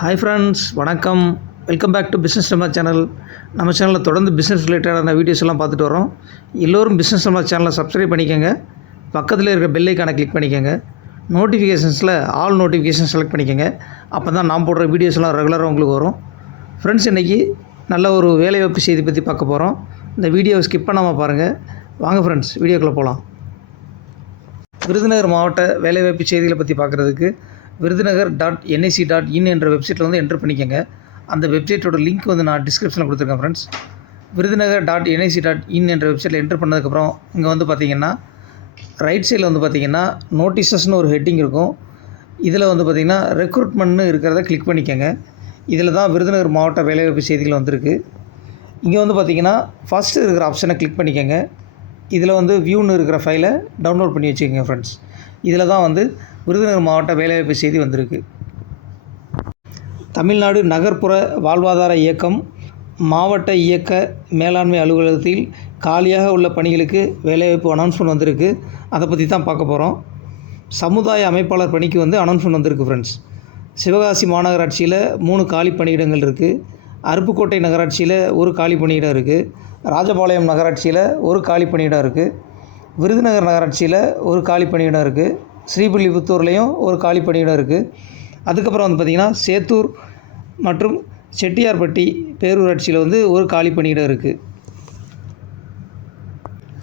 Hi friends வணக்கம். Welcome back to business நம்ம channel நம்ம சேனலில் தொடர்ந்து பிஸ்னஸ் ரிலேட்டடான வீடியோஸ் எல்லாம் பார்த்துட்டு வரோம் எல்லோரும் பிஸ்னஸ் நம்ம சேனலை சப்ஸ்கிரைப் பண்ணிக்கோங்க. பக்கத்தில் இருக்கிற பெல் ஐக்கானை கிளிக் பண்ணிக்கோங்க. நோட்டிஃபிகேஷன்ஸில் ஆல் நோட்டிஃபிகேஷன் செலக்ட் பண்ணிக்கோங்க. அப்போ தான் நான் போடுற வீடியோஸ்லாம் ரெகுலராக உங்களுக்கு வரும். ஃப்ரெண்ட்ஸ் இன்றைக்கி நல்ல ஒரு வேலைவாய்ப்பு செய்தி பற்றி பார்க்க போகிறோம் இந்த வீடியோவை ஸ்கிப் பண்ணாமல் பாருங்கள் வாங்க ஃப்ரெண்ட்ஸ் வீடியோக்குள்ளே போகலாம் விருதுநகர் மாவட்ட வேலைவாய்ப்பு செய்திகளை பற்றி பார்க்குறதுக்கு Virudhunagar dot NIC dot in என்ற வெப்சைட்டில் வந்து என்ட்ரு பண்ணிக்கோங்க. அந்த வெப்சைட்டோட லிங்க் வந்து நான் டிஸ்கிரிப்ஷனில் கொடுத்துருக்கேன் friends Virudhunagar dot NIC dot in என்ற வெப்சைட்டில் என்ட்ரு பண்ணதுக்கப்புறம் இங்கே வந்து பார்த்தீங்கன்னா ரைட் சைடில் வந்து பார்த்தீங்கன்னா நோட்டீசஸ்னு ஒரு ஹெட்டிங் இருக்கும். இதில் வந்து பார்த்திங்கன்னா ரெக்ரூட்மெண்ட்னு இருக்கிறத கிளிக் பண்ணிக்கோங்க. இதில் தான் விருதுநகர் மாவட்ட வேலைவாய்ப்பு செய்திகள் வந்திருக்கு. இங்கே வந்து பார்த்தீங்கன்னா ஃபஸ்ட்டு இருக்கிற ஆப்ஷனை கிளிக் பண்ணிக்கோங்க. இதில் வந்து வியூன்னு இருக்கிற ஃபைலை டவுன்லோட் பண்ணி வச்சுக்கோங்க ஃப்ரெண்ட்ஸ் இதில் தான் வந்து விருதுநகர் மாவட்ட வேலைவாய்ப்பு செய்தி வந்திருக்கு. தமிழ்நாடு நகர்ப்புற வாழ்வாதார இயக்கம் மாவட்ட இயக்க மேலாண்மை அலுவலகத்தில் காலியாக உள்ள பணிகளுக்கு வேலைவாய்ப்பு அனௌன்ஸ்மெண்ட் வந்திருக்கு. அதை பற்றி தான் பார்க்க போகிறோம் சமுதாய அமைப்பாளர் பணிக்கு வந்து அனௌன்ஸ்மெண்ட் வந்திருக்கு ஃப்ரெண்ட்ஸ் சிவகாசி மாநகராட்சியில் மூணு காலி பணியிடங்கள் இருக்குது அருப்புக்கோட்டை நகராட்சியில் ஒரு காலி பணியிடம் இருக்குது ராஜபாளையம் நகராட்சியில் ஒரு காலி பணியிடம் இருக்குது விருதுநகர் நகராட்சியில் ஒரு காலி பணியிடம் இருக்குது ஸ்ரீவில்லிபுத்தூர்லேயும் ஒரு காலி பணியிடம் இருக்குது அதுக்கப்புறம் வந்து பார்த்திங்கன்னா சேத்தூர் மற்றும் செட்டியார்பட்டி பேரூராட்சியில் வந்து ஒரு காலி பணியிடம் இருக்குது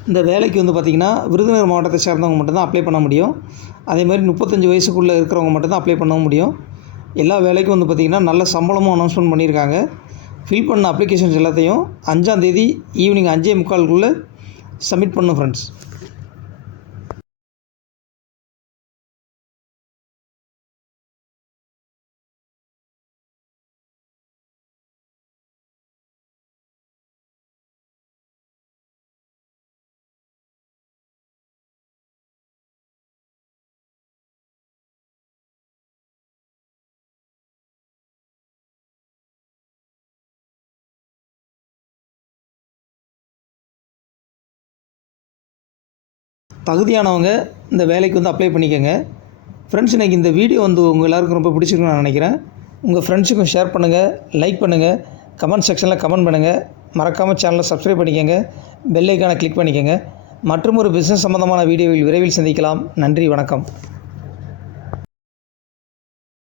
இந்த வேலைக்கு வந்து பார்த்திங்கன்னா விருதுநகர் மாவட்டத்தை சேர்ந்தவங்க மட்டும்தான் அப்ளை பண்ண முடியும். அதே மாதிரி முப்பத்தஞ்சு வயசுக்குள்ளே இருக்கிறவங்க மட்டும்தான் அப்ளை பண்ண முடியும். எல்லா வேலைக்கும் வந்து பார்த்திங்கன்னா நல்ல சம்பளமும் அனௌன்ஸ்மெண்ட் பண்ணியிருக்காங்க. ஃபில் பண்ண அப்ளிகேஷன்ஸ் எல்லாத்தையும் அஞ்சாந்தேதி ஈவினிங் அஞ்சே முக்காலுக்குள்ளே சப்மிட் பண்ணும் ஃப்ரெண்ட்ஸ் தகுதியானவங்க இந்த வேலைக்கு வந்து அப்ளை பண்ணிக்கோங்க. ஃப்ரெண்ட்ஸ் இன்றைக்கி இந்த வீடியோ வந்து உங்கள் எல்லாருக்கும் ரொம்ப பிடிச்சிருக்குன்னு நான் நினைக்கிறேன். உங்கள் ஃப்ரெண்ட்ஸுக்கும் ஷேர் பண்ணுங்கள் லைக் பண்ணுங்கள் கமெண்ட் செக்ஷனில் கமெண்ட் பண்ணுங்கள் மறக்காமல் சேனலை சப்ஸ்கிரைப் பண்ணிக்கோங்க. பெல்லைக்கான கிளிக் பண்ணிக்கோங்க. மற்றும் ஒரு பிஸ்னஸ் சம்மந்தமான வீடியோவில் விரைவில் சந்திக்கலாம். நன்றி வணக்கம்.